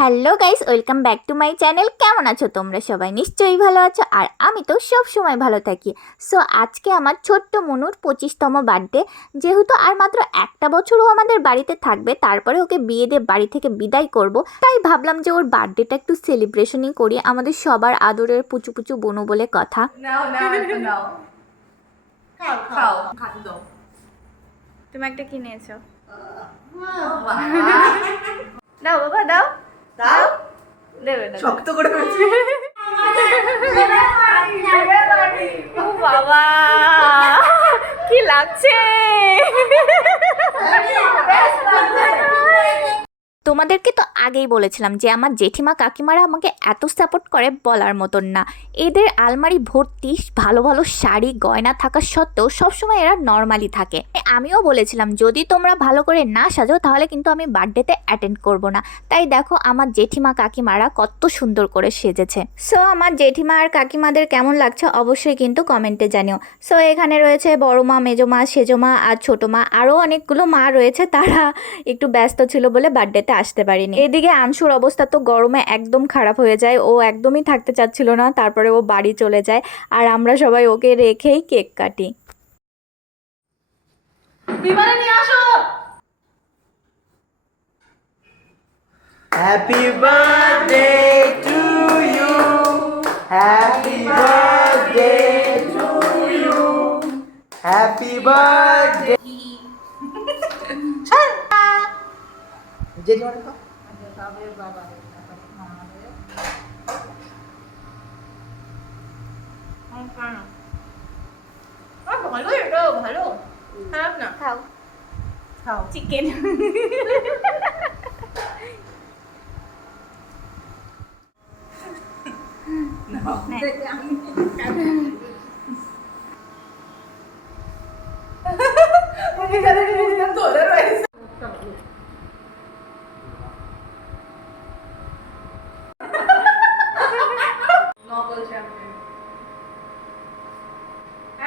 Hello guys, welcome back to my channel. কেমন আছো তোমরা সবাই? নিশ্চয়ই ভালো আছো, আর আমি তো সব সময় ভালো থাকি। সো আজকে আমার ছোট্ট মনুর 25তম বার্থডে। যেহেতু আর মাত্র একটা বছরও আমাদের বাড়িতে থাকবে, তারপরে ওকে বিয়ে দিয়ে বাড়ি থেকে বিদায় করব, তাই ভাবলাম যে ওর বার্থডেটা একটু সেলিব্রেশনই করি। আমাদের সবার আদরের পুচু পুচু বনু বলে কথা। নাও নাও খাও খাও খাতে দাও। তুমি একটা কি নিয়েছো? দাও বাবা দাও দাও, দেবে না, শক্ত করে বলছি। ও বাবা, কি লাগছে। তোমাদেরকে তো আগেই বলেছিলাম যে আমার জেঠিমা কাকিমারা আমাকে এত সাপোর্ট করে বলার মতন না। এদের আলমারি ভর্তি ভালো ভালো শাড়ি গয়না থাকা সত্ত্বেও সবসময় এরা নর্মালি থাকে। আমিও বলেছিলাম যদি তোমরা ভালো করে না সাজো তাহলে কিন্তু আমি বার্থডেতে অ্যাটেন্ড করব না। তাই দেখো আমার জেঠিমা কাকিমারা কত সুন্দর করে সেজেছে। সো আমার জেঠিমা আর কাকিমাদের কেমন লাগছে অবশ্যই কিন্তু কমেন্টে জানিও। সো এখানে রয়েছে বড় মা, মেজো মা, সেজো মা আর ছোটো মা, আরও অনেকগুলো মা রয়েছে। তারা একটু ব্যস্ত ছিল বলে বার্থডেতে আসতে পারিনি। এদিকে আনসুর অবস্থা তো গরমে একদম খারাপ হয়ে যায়, ও একদমই থাকতে চাচ্ছিল না। তারপরে ও বাড়ি চলে যায় আর আমরা সবাই ওকে রেখেই কেক কাটি। বিমানে নিয়ে আসো। Happy birthday to you. Happy birthday to you. Happy birthday. যেটি মানে তো ভালো এটা ভালো, খারাপ না। খাও খাও চিকেন।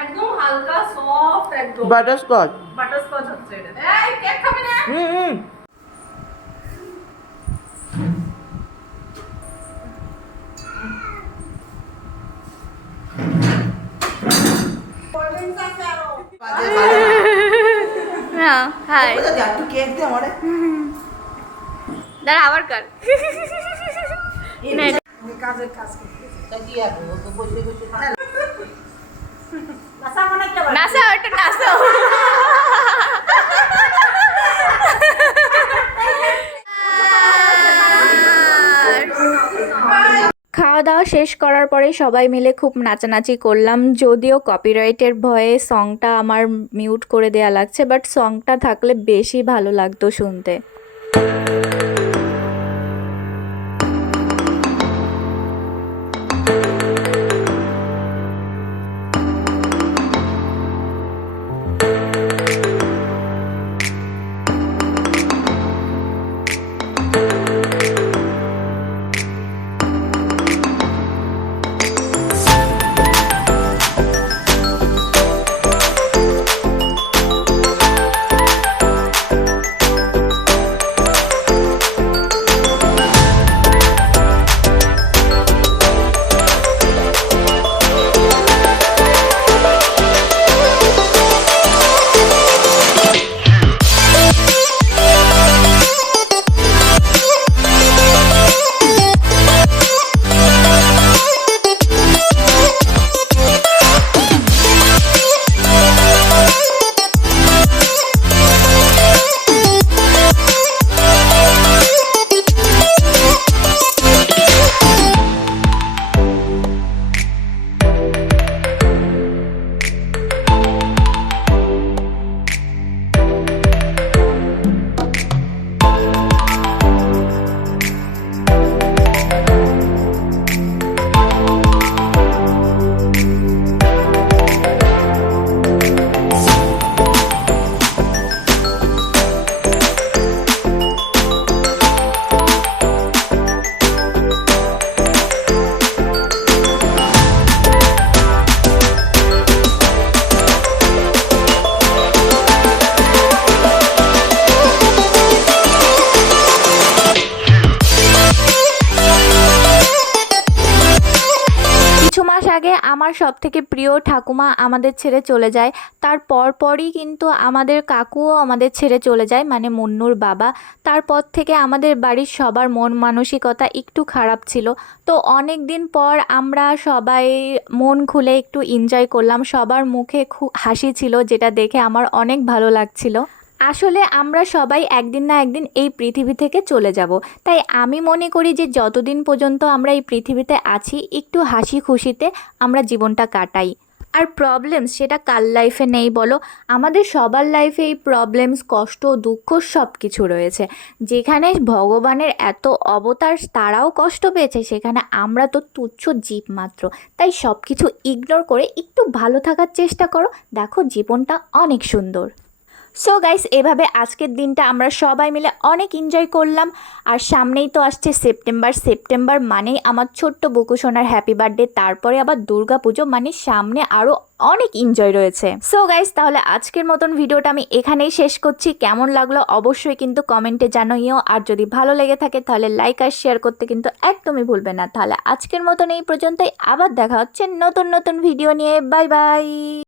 একদম হালকা সফট, একদম বাটারস্কচ। বাটারস্কচ হচ্ছে এটা। এই কেক খাবে না? হুম না হাই একটু কেক দে আমারে। দাঁড়া আবার কর। কাজের কাজ করতেছে। তা কি আর ও তো বসে বসে নাসা মনে কি আবার? নাচো, একটু নাচো। খাওয়া দাওয়া শেষ করার পরে সবাই মিলে খুব নাচানাচি করলাম। যদিও কপিরাইটের ভয়ে সংটা আমার মিউট করে দেয়া লাগছে, বাট সংটা থাকলে বেশি ভালো লাগতো শুনতে। আমার সবথেকে প্রিয় ঠাকুমা আমাদের ছেড়ে চলে যায়, তার পরপরই কিন্তু আমাদের কাকুও আমাদের ছেড়ে চলে যায়, মানে মুন্নুর বাবা। তারপর থেকে আমাদের বাড়ির সবার মন মানসিকতা একটু খারাপ ছিল। তো অনেক দিন পর আমরা সবাই মন খুলে একটু এনজয় করলাম, সবার মুখে খুব হাসি ছিল, যেটা দেখে আমার অনেক ভালো লাগছিল। আসলে আমরা সবাই একদিন না একদিন এই পৃথিবী থেকে চলে যাব, তাই আমি মনে করি যে যতদিন পর্যন্ত আমরা এই পৃথিবীতে আছি একটু হাসি খুশিতে আমরা জীবনটা কাটাই। আর প্রবলেমস সেটা কার লাইফে নেই বলো, আমাদের সবার লাইফে এই প্রবলেমস, কষ্ট, দুঃখ সব কিছু রয়েছে। যেখানে ভগবানের এত অবতার তারাও কষ্ট পেয়েছে, সেখানে আমরা তো তুচ্ছ জীব মাত্র। তাই সব কিছু ইগনোর করে একটু ভালো থাকার চেষ্টা করো, দেখো জীবনটা অনেক সুন্দর। সো গাইস, এভাবে আজকের দিনটা আমরা সবাই মিলে অনেক এনজয় করলাম। আর সামনেই তো আসছে সেপ্টেম্বর, সেপ্টেম্বর মানেই আমার ছোট্ট বুকু সোনার হ্যাপি বার্থডে, তারপরে আবার দুর্গা পুজো, মানে সামনে আরও অনেক এনজয় রয়েছে। সো গাইস, তাহলে আজকের মতন ভিডিওটা আমি এখানেই শেষ করছি। কেমন লাগলো অবশ্যই কিন্তু কমেন্টে জানাইও, আর যদি ভালো লেগে থাকে তাহলে লাইক আর শেয়ার করতে কিন্তু একদমই ভুলবে না। তাহলে আজকের মতন এই পর্যন্তই, আবার দেখা হচ্ছে নতুন নতুন ভিডিও নিয়ে। Bye bye.